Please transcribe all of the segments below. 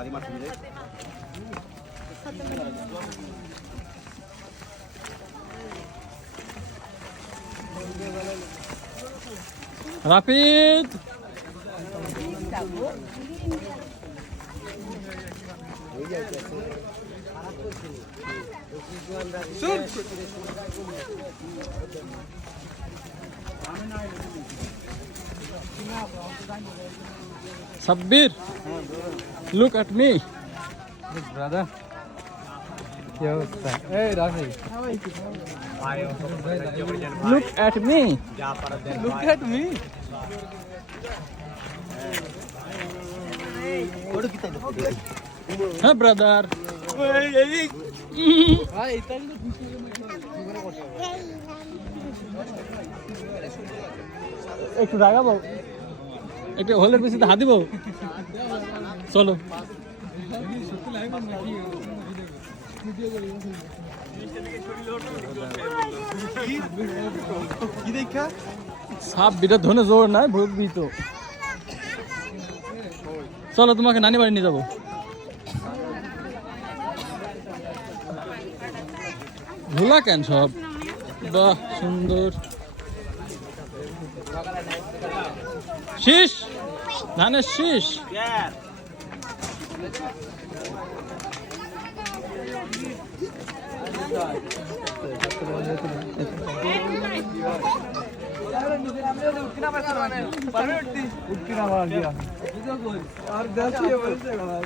పది మాసం Sabbir look at me brother কি অবস্থা এই Rafi look at me look at me হ্যাঁ ব্রাদার ভাই তাই একটু রাগাবো একটু হোলের পিছিয়ে হাত দিব? চলো। সাপ বিটা ধনে জোর নাই ভুগবি তো চলো, তোমাকে নানি বাড়ি নিয়ে যাব। ভোলা কেন সব? বাহ, সুন্দর। শীষ ধানের শীষ উঠকি না মার দিয়া আর দেশি বলছে ভাই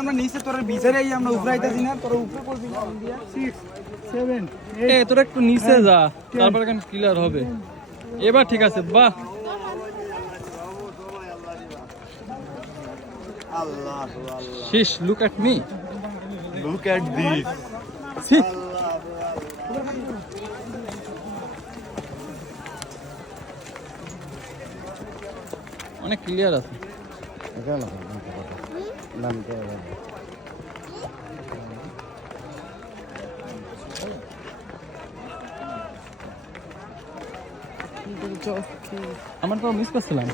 আমরা নিচে তোর বিচারে আমরা উপরে না তোর উপরে এ তোরা একটু নিচে যা। তারপরে কেন ক্লিয়ার হবে। এবার ঠিক আছে বাহ। Sheesh look at me look at this অনেক ক্লিয়ার আছে। আমরা তো মিস করছিলাম।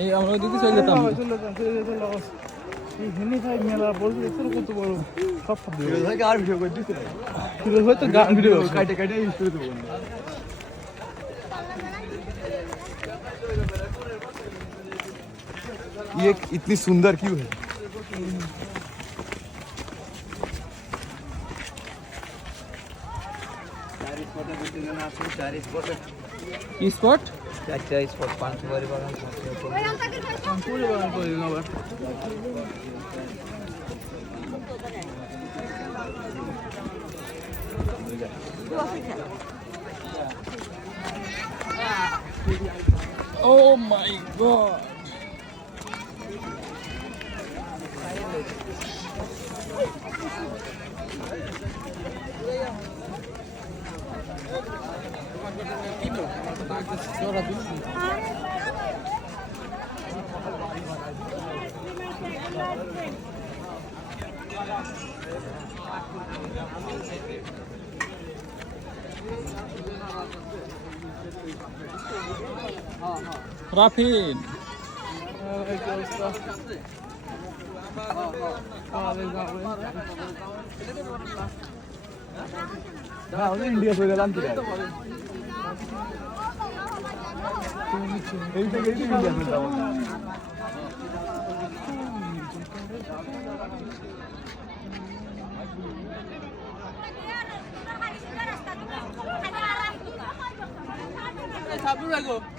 এই আমরা ওইদিকে চলে যেতাম। আর ভিডিও করে দিতে হয়তো গান ভিডিও কাটে কাটে ये इतनी सुंदर क्यों है? स्पॉट अच्छा स्पॉट पूरे को बार Oh my god. রাফিন। ¡Ah, un indio por delante! ¡Ah, un indio por delante! ¡Ah, un indio por!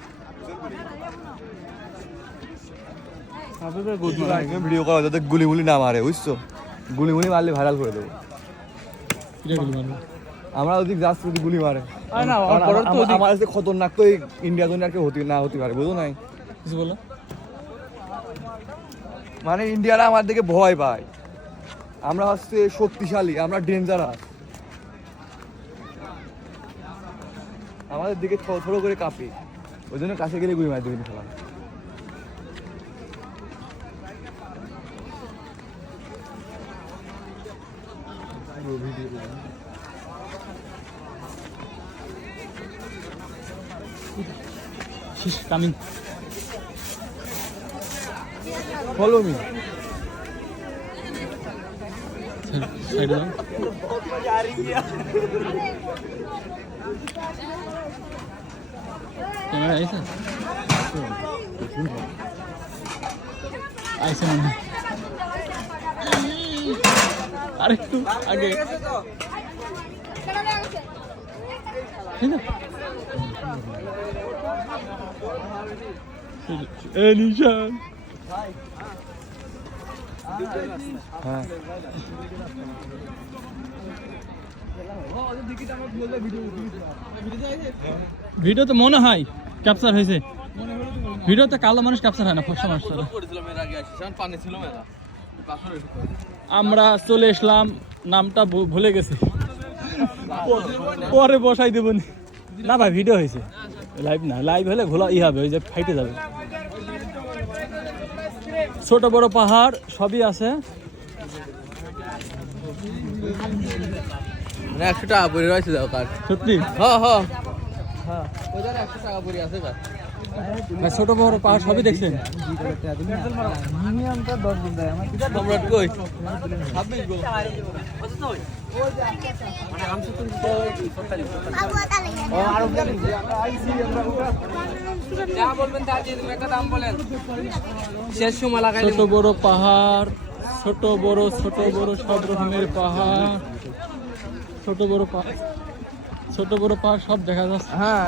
Video করা যাতে গুলি মুলি না মারে বুঝছ? গুলি মুলি মারলে ভাইরাল করে দেবো। গুলি আমরা ওদিক যাচ্ছি যদি গুলি মারে। আমার কাছে খতরনাক তো ইন্ডিয়া দুনিয়ার কেউ হতে না হতে পারে বুঝো নাই? কিছু বলো। মানে ইন্ডিয়ারা আমার দিকে ভয় পায়। আমরা হচ্ছে শক্তিশালী আমরা ডেঞ্জারাস আমাদের দিকে থো- থোড়ো করে কাঁপে। ওই জন্য কাছে গেলে গুলি মার দেবেন খেলা Coming. Follow me. Side down. Camera ऐसा ऐसा আগে। হ্যাঁ ভিডিওতে মনে হয় ক্যাপচার হয়েছে। ভিডিওতে কালো মানুষ ক্যাপচার হয় না, ফসা মানুষ ছাড়া। আমরা চলে এসলাম নামটা ভুলে গেছি। পরে বসাই দেব না। ভাই ভিডিও হয়েছে। লাইভ না লাইভ হলে ঘোলা ই হবে ওই যে ফাইটে যাবে। ছোট বড় পাহাড় সবই আছে। মানে একশো টাকা পরে রয়েছে দাও কার। সত্যি? হ্যাঁ ওদের একশো টাকা পরে আছে কার। ছোট বড় পাহাড় সবই দেখছেন? ছোট বড় পাহাড় ছোট বড় ছোট বড় সব রকমের পাহাড়। ছোট বড় পাহাড় ছোট বড় পাহাড় সব দেখা যাচ্ছে। হ্যাঁ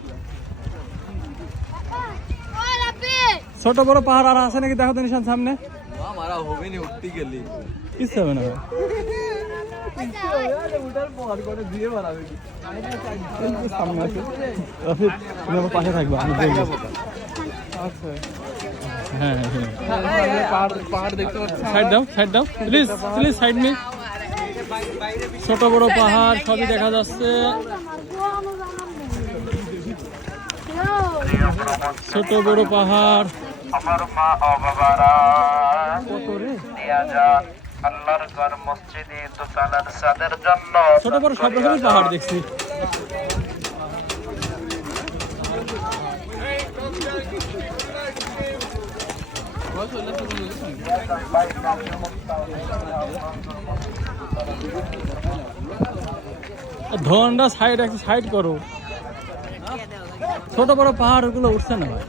ছোট বড় পাহাড় আর আছে নাকি? দেখো তো নিশান সামনে। হবে নি উঠতে গেলি। কিচ্ছু হবে পাশে থাকবে আমি হ্যাঁ সাইড দাও সাইড দাও। প্লিজ প্লিজ সাইড মি ছোট বড় পাহাড় সবই দেখা যাচ্ছে। ছোট বড় পাহাড়। আমার মা ও বাবারা। নিয়া যান আল্লাহর ঘর মসজিদে দোকানের সাদের জন্য। ছোট বড় সব পাহাড় দেখছি। ধনটা সাইড একটু সাইড করো। ছোট বড় পাহাড়গুলো উঠছে না ভাই।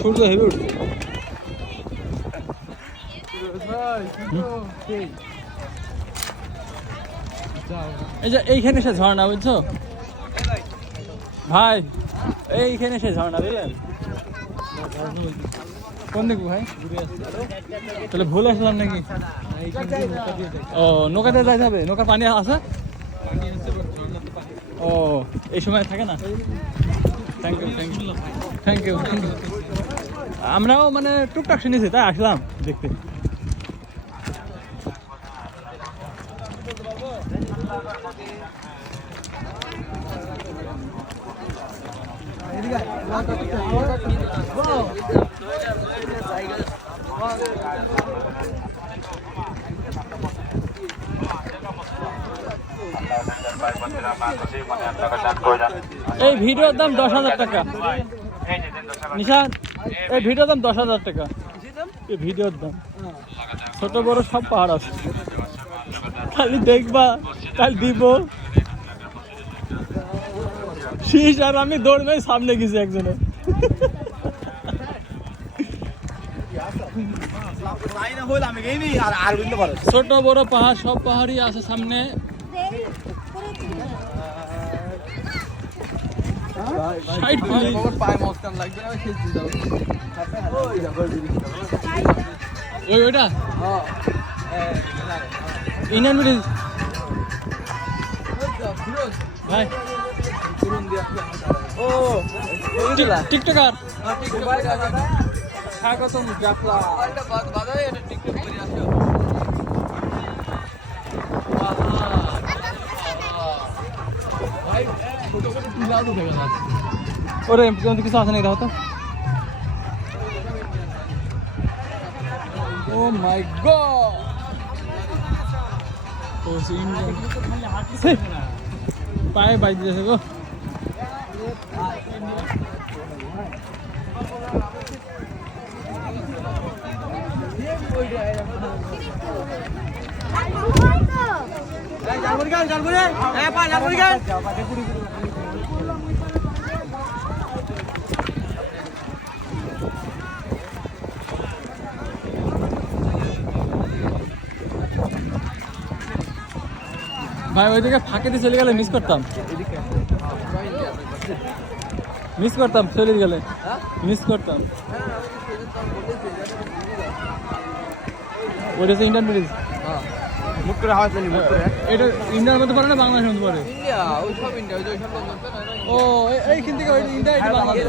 সূর্য হেবে উঠছে এই যে এইখানে সে ঝর্ণা বুঝছ? ভাই এইখানে সে ঝর্ণা বুঝলেন? কোন দিক ভাই? তাহলে ভুল আসলাম নাকি? ও নৌকাতে যাই যাবে নৌকা পানি আছে? ও, এই সময় থাকে না? Thank you thank you thank you আমরাও মানে টুকটাক শুনেছি, তাই আসলাম দেখতে। এই ভিডিওর দাম দশ হাজার টাকা। নিশান, এই ভিডিওর দাম দশ হাজার টাকা। এই ভিডিওর দাম। ছোট বড় সব পাহাড় আছে। খালি দেখবা, কাল দিব। শীষ আর আমি দৌড়বে সামনে গেছি একজনে। ছোট বড় পাহাড়, সব পাহাড়ই আছে সামনে। ওই ওইটা? ইন্ডিয়ান ব্রিজ ভাই। ও টিক- টিকটকার। স্বাগতম জাফলা। বাধা এটা টিকটক করে আসো ভাই ছোট ছোট টিলাও তো দেখা যাচ্ছে ওরে কিন্তু কিছু আছে নাকি দেখো তো। ও my god O say Indian হে, পায়ে বাই দিয়েছে গো। ভাই ওইদিকে ফাঁকে দিয়ে চলে গেলে মিস করতাম। মিস করতাম চলে গেলে। মিস করতাম। ওইটা হচ্ছে ইন্ডিয়ান ব্রিজ মুখ করে হাওয়া চলি মুখ করে। এটা ইন্ডিয়ার মধ্যে পড়ে না বাংলাদেশের মধ্যে পড়ে? ইন্ডিয়া ওই সব ইন্ডিয়া ওই সব ও এইখান থেকে ওই ইন্ডিয়া এটা বাংলাদেশ।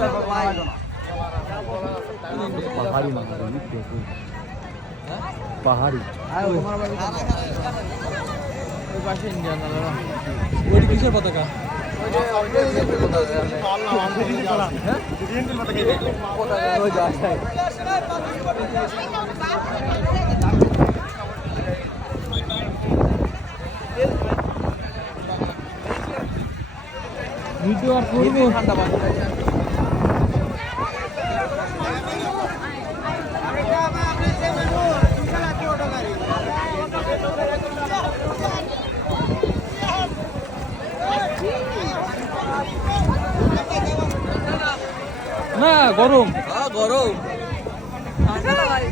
ওই পাশে ইন্ডিয়া না ওইটা কিসের পতাকা? ভিডিও আর করব। না গরম। হ্যাঁ, গরম। আচ্ছা